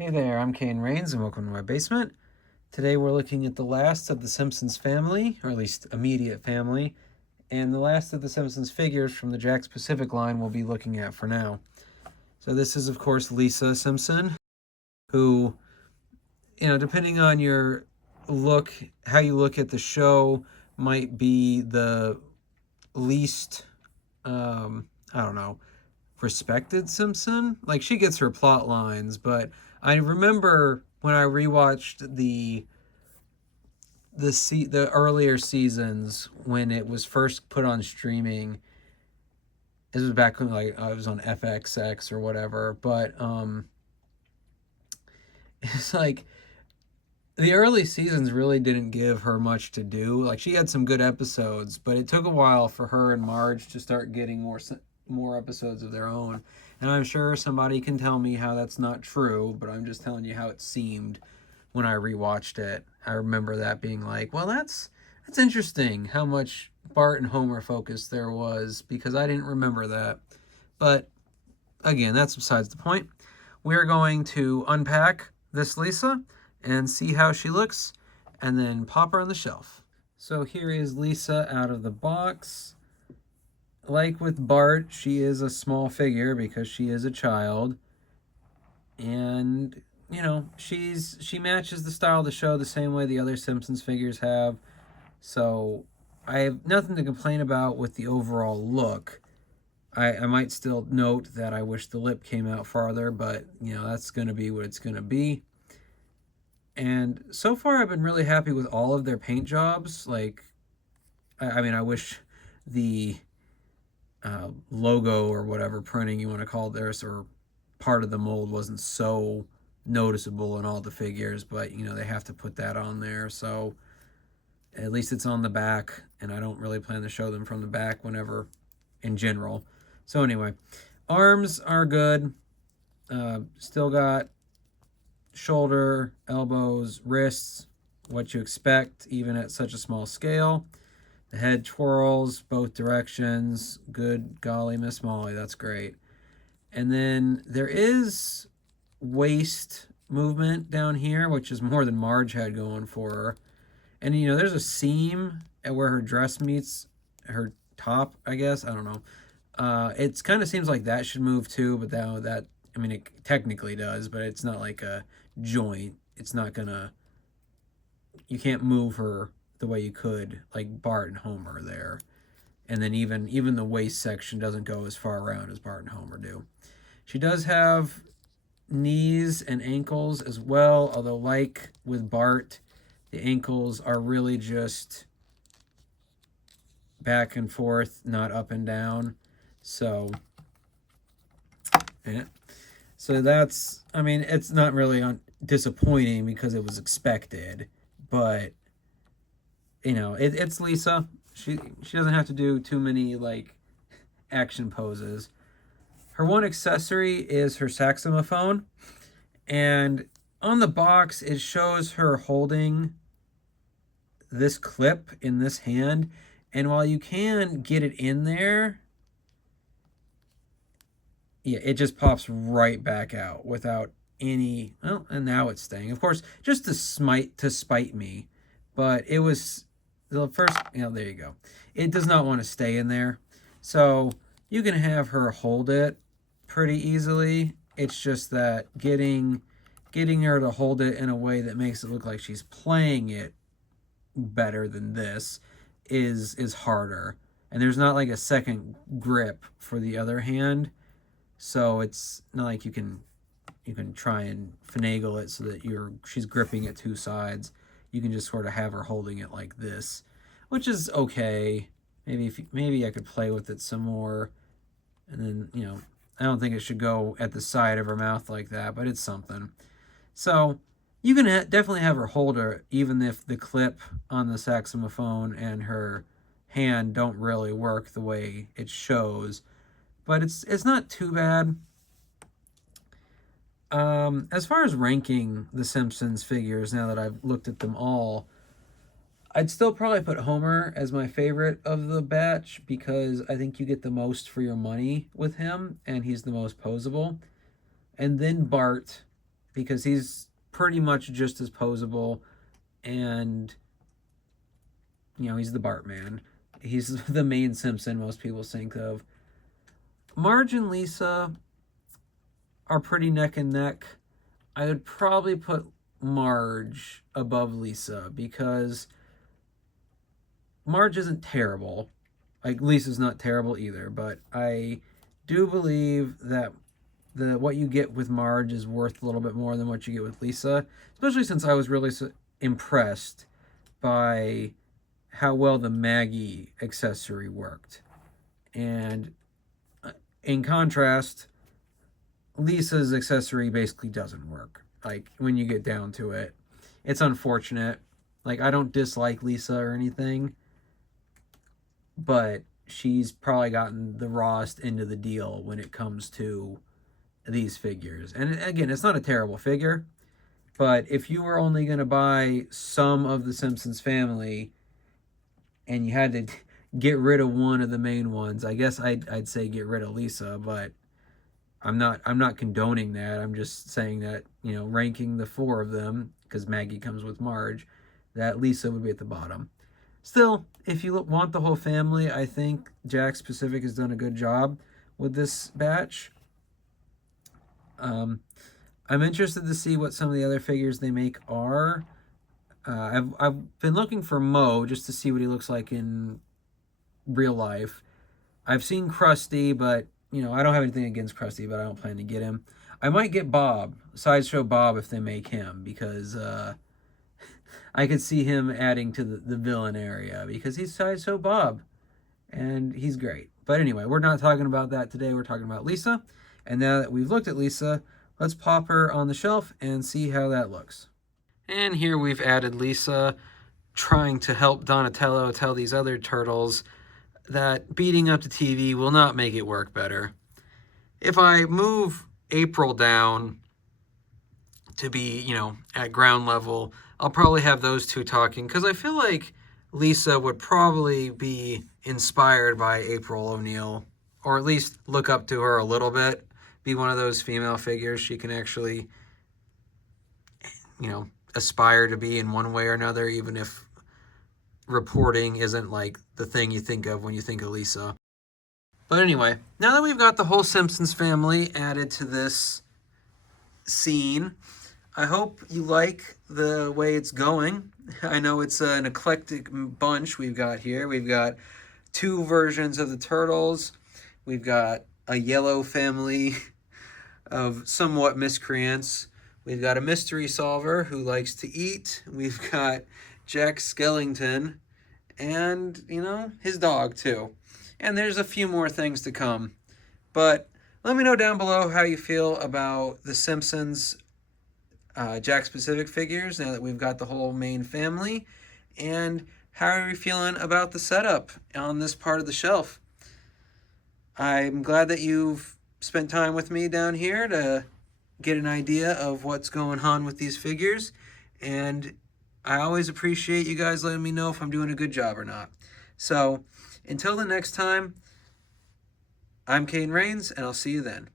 Hey there, I'm Kane Rains and welcome to my basement. Today we're looking at the last of the Simpsons family, or at least immediate family, and the last of the Simpsons figures from the Jakks Pacific line we'll be looking at for now. So this is of course Lisa Simpson, who, depending on your look, how you look at the show, might be the least, I don't know, respected Simpson. Like, she gets her plot lines, but I remember when I rewatched the earlier seasons when it was first put on streaming. This was back when like I was on FXX or whatever, but it's like the early seasons really didn't give her much to do. Like, she had some good episodes, but it took a while for her and Marge to start getting more episodes of their own. And I'm sure somebody can tell me how that's not true, but I'm just telling you how it seemed when I rewatched it. I remember that being like, well, that's interesting how much Bart and Homer focus there was, because I didn't remember that. But again, that's besides the point. We're going to unpack this Lisa and see how she looks and then pop her on the shelf. So here is Lisa out of the box. Like with Bart, she is a small figure because she is a child. And she matches the style of the show the same way the other Simpsons figures have. So I have nothing to complain about with the overall look. I might still note that I wish the lip came out farther, but that's going to be what it's going to be. And so far I've been really happy with all of their paint jobs. Like, I wish the logo or whatever printing you want to call this, or part of the mold, wasn't so noticeable in all the figures, but they have to put that on there, so at least it's on the back, and I don't really plan to show them from the back whenever in general. So anyway, arms are good. Still got shoulder, elbows, wrists, what you expect even at such a small scale. The head twirls both directions. Good golly, Miss Molly, that's great. And then there is waist movement down here, which is more than Marge had going for her. And there's a seam at where her dress meets her top, I guess. I don't know. It kind of seems like that should move too, but that I mean, it technically does, but it's not like a joint. It's not gonna. You can't move her the way you could like Bart and Homer there. And then even the waist section doesn't go as far around as Bart and Homer do. She does have knees and ankles as well, although like with Bart, the ankles are really just back and forth, not up and down. So, yeah. So that's, I mean, it's not really disappointing because it was expected, but it's Lisa. She doesn't have to do too many like action poses. Her one accessory is her saxophone, and on the box it shows her holding this clip in this hand, and while you can get it in there, yeah, it just pops right back out without any. Well, and now it's staying, of course, just to spite me, but it was the first. There you go. It does not want to stay in there, so you can have her hold it pretty easily. It's just that getting her to hold it in a way that makes it look like she's playing it better than this is harder. And there's not like a second grip for the other hand, so it's not like you can try and finagle it so that she's gripping at two sides. You can just sort of have her holding it like this, which is okay. Maybe I could play with it some more, and then I don't think it should go at the side of her mouth like that, but it's something. So you can definitely have her hold her, even if the clip on the saxophone and her hand don't really work the way it shows. But it's not too bad. As far as ranking the Simpsons figures, now that I've looked at them all, I'd still probably put Homer as my favorite of the batch because I think you get the most for your money with him, and he's the most posable. And then Bart, because he's pretty much just as posable, and he's the Bartman. He's the main Simpson most people think of. Marge and Lisa are pretty neck and neck. I would probably put Marge above Lisa because Marge isn't terrible. Like, Lisa's not terrible either, but I do believe that what you get with Marge is worth a little bit more than what you get with Lisa, especially since I was really impressed by how well the Maggie accessory worked. And in contrast, Lisa's accessory basically doesn't work. Like, when you get down to it, it's unfortunate. Like, I don't dislike Lisa or anything, but she's probably gotten the rawest end of the deal when it comes to these figures. And again, it's not a terrible figure, but if you were only going to buy some of the Simpsons family and you had to get rid of one of the main ones, I guess I'd say get rid of Lisa, but I'm not condoning that. I'm just saying that, ranking the four of them, because Maggie comes with Marge, that Lisa would be at the bottom. Still, if you want the whole family, I think Jakks Pacific has done a good job with this batch. I'm interested to see what some of the other figures they make are. I've been looking for Mo just to see what he looks like in real life. I've seen Krusty, but I don't have anything against Krusty, but I don't plan to get him. I might get Bob, Sideshow Bob, if they make him, because I could see him adding to the villain area, because he's Sideshow Bob, and he's great. But anyway, we're not talking about that today. We're talking about Lisa. And now that we've looked at Lisa, let's pop her on the shelf and see how that looks. And here we've added Lisa, trying to help Donatello tell these other turtles that beating up the TV will not make it work better. If I move April down to be, at ground level, I'll probably have those two talking, because I feel like Lisa would probably be inspired by April O'Neil, or at least look up to her a little bit, be one of those female figures she can actually, aspire to be in one way or another, even if reporting isn't like the thing you think of when you think of Lisa. But anyway, now that we've got the whole Simpsons family added to this scene, I hope you like the way it's going. I know it's an eclectic bunch we've got here. We've got two versions of the Turtles. We've got a yellow family of somewhat miscreants. We've got a mystery solver who likes to eat. We've got Jack Skellington and, his dog too. And there's a few more things to come. But let me know down below how you feel about the Simpsons Jakks Pacific figures now that we've got the whole main family. And how are you feeling about the setup on this part of the shelf? I'm glad that you've spent time with me down here to get an idea of what's going on with these figures. And I always appreciate you guys letting me know if I'm doing a good job or not. So, until the next time, I'm Kane Rains, and I'll see you then.